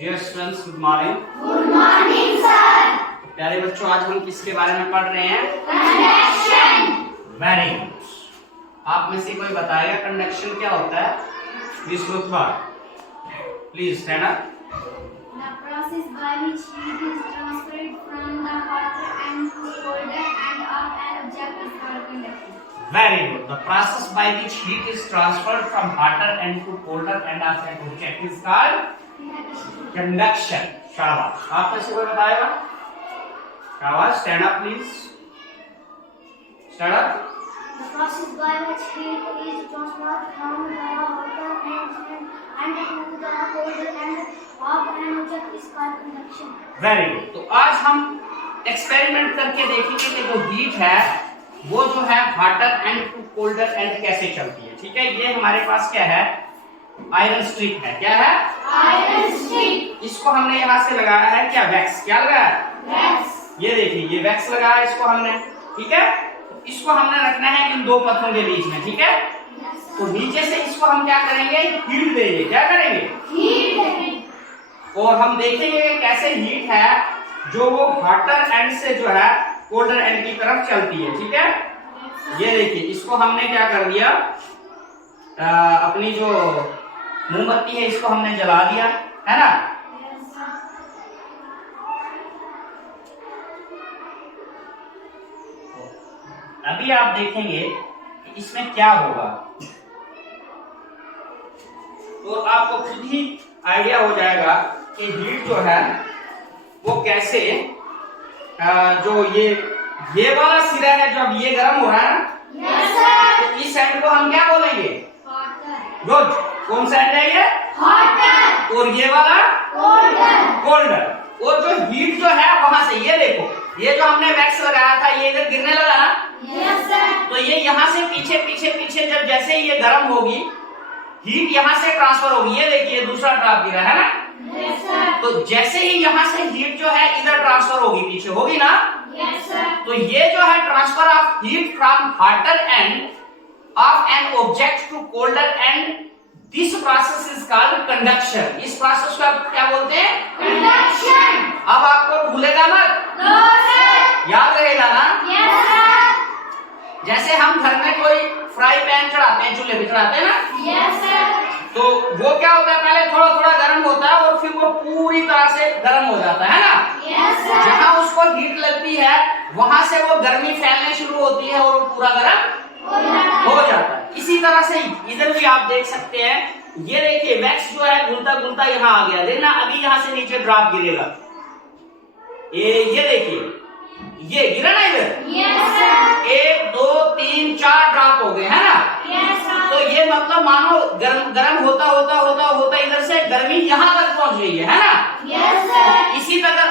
Dear students, good morning. Good morning sir. प्यारे बच्चों, आज हम किसके बारे में पढ़ रहे हैं? कंडक्शन। Very good. आप में से कोई बताएगा कंडक्शन क्या होता है? Please look for, please stand up. The process by which heat is transferred from the hotter end to colder end of an object is called conduction. Very good. The process by which heat is transferred from hotter end to colder end of an object is called conduction. शाबाश। आप में से कोई बताएगा? शाबाश। Stand up please, stand up. The process by which heat is transferred from the hotter end to the colder end of an object is called conduction. Very good. तो आज हम एक्सपेरिमेंट करके देखेंगे कि जो हीट है वो जो है hotter end to colder end कैसे चलती है। ठीक है, ये हमारे पास क्या है? आयरन स्ट्रिप है। क्या है? Iron strip. इसको हमने यहाँ से लगाया है क्या? वैक्स। क्या लगाया? वैक्स। ये देखिए, ये वैक्स लगाया इसको हमने। ठीक है, तो इसको हमने रखना है इन दो पत्थरों के बीच में। ठीक है, तो नीचे से इसको हम क्या करेंगे? हीट देंगे। क्या करेंगे? हीट देंगे। और हम देखेंगे कि कैसे हीट है जो वो हॉटर एंड से जो है कोल्डर एंड की तरफ चलती है। ठीक है, ये देखिए, इसको हमने क्या कर दिया, अपनी जो मोमबत्ती है इसको हमने जला दिया, है ना। अभी आप देखेंगे कि इसमें क्या होगा, तो आपको खुद ही आइडिया हो जाएगा कि हीट जो है वो कैसे जो ये वाला सिरा है, जो अब ये गर्म हो रहा है ना, यस सर। तो इस एंड को हम क्या बोलेंगे? हॉटर। गुड। कौन सा एंड है ये? हॉटर। और ये वाला? कोल्डर। कोल्डर। और जो हीट जो है वहां से, ये देखो, ये जो हमने वैक्स लगाया था ये इधर गिरने लगा ना, यस सर। तो ये यहाँ से पीछे पीछे पीछे जब जैसे ये गर्म होगी, हीट यहाँ से ट्रांसफर होगी। ये देखिए, दूसरा ड्रॉप गिरा है ना, यस सर। तो जैसे ही यहाँ से हीट जो है इधर ट्रांसफर होगी, पीछे होगी ना, यस सर। तो ये जो है transfer of heat from hotter end of an object to colder end, this process is called conduction. इस प्रोसेस को आप क्या बोलते हैं? कंडक्शन। अब आपको भूलेगा मत, नो सर। याद रहेगा ना। Yes sir. जैसे हम घर में कोई फ्राई पैन चढ़ाते हैं, चूल्हे पे चढ़ाते हैं ना, यस सर। तो वो क्या होता है, पहले थोड़ा थोड़ा गर्म होता है और फिर वो पूरी तरह से गर्म हो जाता है ना। Yes sir. जहां उसको हीट लगती है वहां से वो गर्मी फैलने शुरू होती है और वो पूरा गर्म हो जाता है। इसी तरह से इधर भी आप देख सकते हैं, ये देखिए वैक्स जो है घुलता घुलता यहाँ आ गया, देखना अभी यहाँ से नीचे ड्रॉप गिरेगा। ये देखिए, ये गिरा ना इधर, यस सर। 1 2 3 4 ड्रॉप हो गए, है ना। Yes sir. तो ये मतलब मानो गर्म होता होता होता होता इधर से गर्मी यहाँ तक पहुंच गई है ना। Yes sir. इसी तरह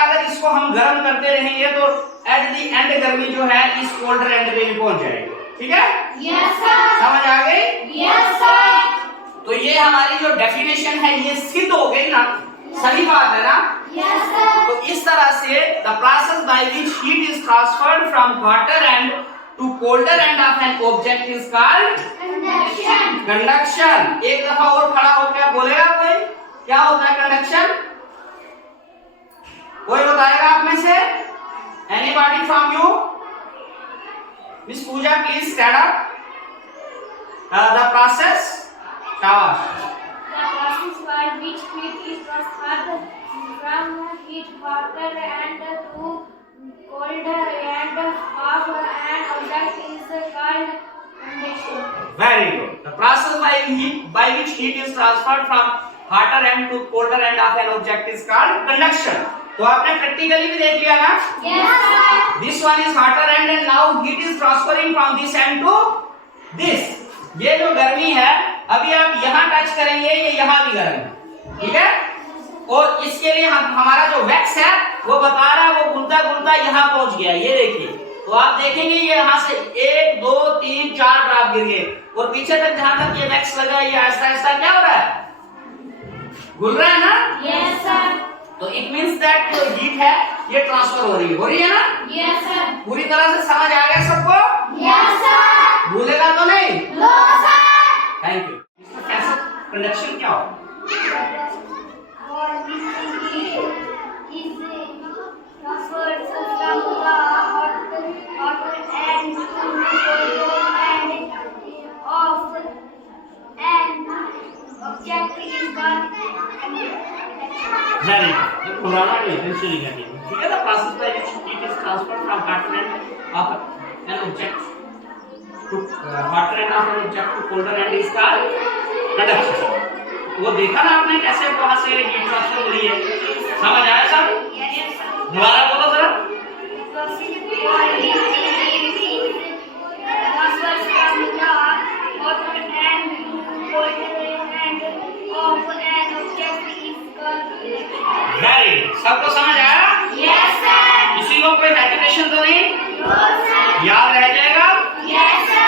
अगर इसको हम गर्म करते रहेंगे तो एट दी एंड गर्मी जो है इस कोल्डर एंड पे भी पहुंच जाएगी। ठीक है, यस सर। समझ आ गई? Yes sir. तो ये हमारी जो डेफिनेशन है ये सिद्ध हो गई ना, सही बात है ना। Yes sir. तो इस तरह से the process by which heat is transferred from hotter end to colder end of an object is called conduction. Conduction. एक दफा और खड़ा होकर बोलेगा कोई, क्या होता है कंडक्शन? कोई बताएगा आप में से? Anybody from you? Miss Pooja, please stand up. The process. शाबाश। The process by which heat is transferred from heat hotter and to colder end of an object is called conduction. Very good. The process by which heat is transferred from hotter end to colder end of an object is called conduction. तो आपने practically भी देख लिया ना। Yes sir. This one is hotter end and now heat is transferring from this end to this. ये जो गर्मी है अभी आप यहाँ टच करेंगे, ये यहाँ भी गर्म है। ठीक है, और इसके लिए हमारा जो वैक्स है वो बता रहा है वो घुलता घुलता यहाँ पहुंच गया। ये देखिए, तो आप देखेंगे ये यहाँ से 1 2 3 4 ड्रॉप गिर गए और पीछे तक जहां तक ये वैक्स लगा है ये आहिस्ता आहिस्ता क्या हो रहा है? घुल रहा है ना। Yes sir. तो इट मीन्स दैट जो हीट है ये ट्रांसफर हो रही है ना। Yes sir. पूरी तरह से समझ आ गया सबको? Yes sir. भूलेगा तो नहीं? No sir. Thank you. Conduction क्या हो? वेरी गुड, घबराना नहीं है, टेंशन नहीं करनी है, ठीक है ना। Process by which heat is transferred from hot end of an object to hot end of an object to colder end is called conduction. वो देखा ना आपने कैसे वहां से हीट ट्रांसफर हो रही है, समझ आया सब? दोबारा बोलो जरा। वेरी गुड, सबको समझ आया? Yes, sir. किसी को कोई हेजिटेशन तो नहीं? No, sir. याद रह जाएगा? Yes, sir.